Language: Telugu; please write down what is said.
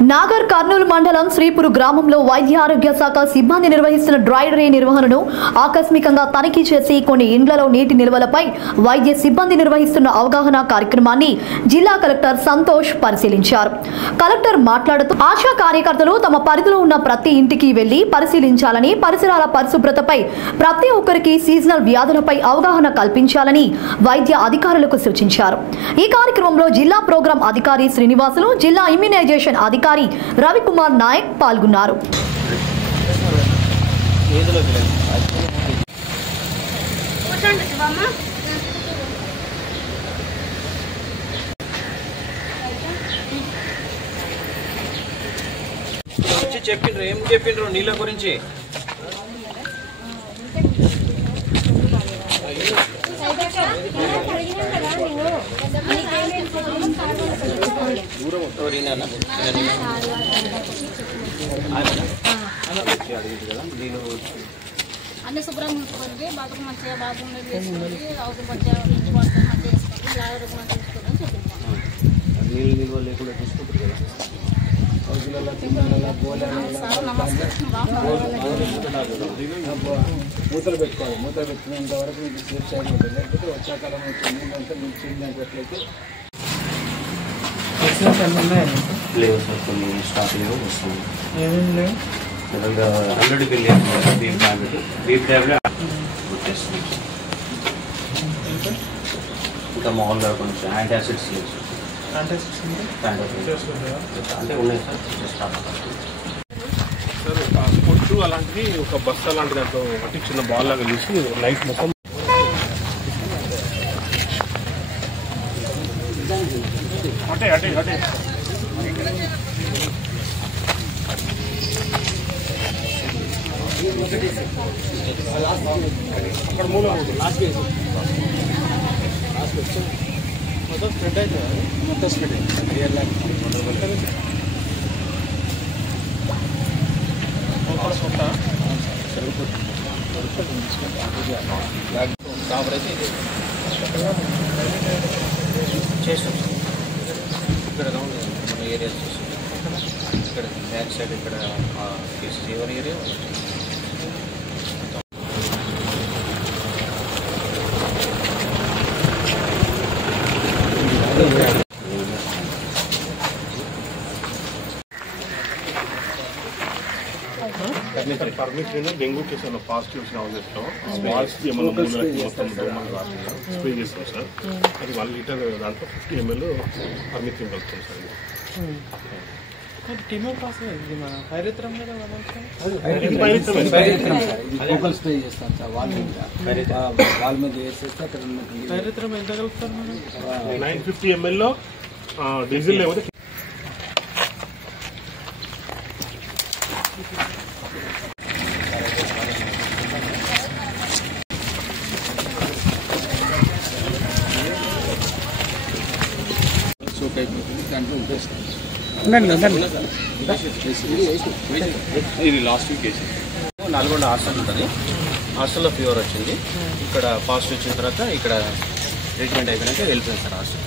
నాగర్ కర్నూలు మండలం శ్రీపురు గ్రామంలో వైద్య ఆరోగ్య శాఖ సిబ్బంది నిర్వహిస్తున్న డ్రై డే నిర్వహణను ఆకస్మికంగా తనిఖీ చేసి కొన్ని ఇండ్లలో నీటి నిల్వలపై వైద్య సిబ్బంది నిర్వహిస్తున్న అవగాహన కార్యక్రమాన్ని జిల్లా కలెక్టర్ సంతోష్ పరిశీలించారు. కలెక్టర్ మాట్లాడుతూ ఆశా కార్యకర్తలు తమ పరిధిలో ఉన్న ప్రతి ఇంటికి వెళ్లి పరిశీలించాలని, పరిసరాల పరిశుభ్రతపై ప్రతి ఒక్కరికి సీజనల్ వ్యాధులపై అవగాహన కల్పించాలని వైద్య అధికారులకు సూచించారు. ఈ కార్యక్రమంలో జిల్లా ప్రోగ్రాం అధికారి శ్రీనివాసులు, జిల్లా ఇమ్యునైజేషన్ అధికారి రవికుమార్ నాయక్ పాల్గొన్నారు. చెప్పిండ్రు ఏం చెప్పిండ్రు నీళ్ళ గురించి? అన్ని శుభ్రంగా ఉంచుకోండి, బాత్రూమ్ మంచిగా బాత్రూమ్లో వేసుకోండి, అవసరం మంచిగా ఇంటి వాటర్ మంచిగా వేసుకోండి, లాగరకు మంచిగా చూసుకోండి చెప్పింది. నీళ్ళు నిల్వ లేకుండా చూసుకుంటారు కదా. మూతలు పెట్టుకోవాలి. మూతలు పెట్టుకునేంత వరకు మీకు సేఫ్ సైడ్ ఉంటుంది. లేకపోతే వర్షాకాలం వచ్చిందంటే మీకు చూసినట్లయితే లేవు సార్, కొన్ని స్టాక్ లేవు, వస్తుంది. ఏమేమి లేవు. 100 బీప్ ట్యాబ్లెట్ ఇంకా మామూలుగా కొంచెం యాంటాసిడ్స్ లేవు సార్. అంటే ఉన్నాయి సార్. స్టాక్ సార్ పొట్టు అలాంటిది ఒక బస్తా లాంటి దాంట్లో ఒకటి చిన్న బాల్ లాగా తీసి లైట్ మొత్తం అటే అటే అటే అక్కడ మూల మొత్తం స్ప్రెడ్ అవుతుంది. మొత్తం స్ప్రెడ్ అవుతుంది. రియల్ లైఫ్ కాబట్టి చేస్తాం సార్. ఇక్కడ రౌండ్ మన ఏరియా చూస్తాం. ఇక్కడ బ్యాక్ సైడ్ ఇక్కడ కేసెస్ ఎవరి area permission dengue case positive వచ్చిన హౌసెస్లో స్మాల్స్కి ఏమన్నా మొత్తం దోమలు రాకుండా స్ప్రే చేస్తాం సార్. అది 1 లీటర్ దాంట్లో 50 ml పర్మిషన్ కలుపుతాం సార్. లోకల్ స్ప్రే చేస్తాం సార్. వాల్ మీద వేసేస్తే అక్కడ 950 ml డీజిల్ లేకపోతే సోక్ అయిపోతుంది. దాంట్లో ఉపయోగిస్తాం. ఇది లాస్ట్ వీక్ వేసి నల్గొండ హాస్టల్ ఉంటుంది. హాస్టల్లో ఫీవర్ వచ్చింది. ఇక్కడ పాజిటివ్ వచ్చిన తర్వాత ఇక్కడ ట్రీట్మెంట్ అయిపోయినాక వెళ్ళిపోయింది సార్ హాస్టల్.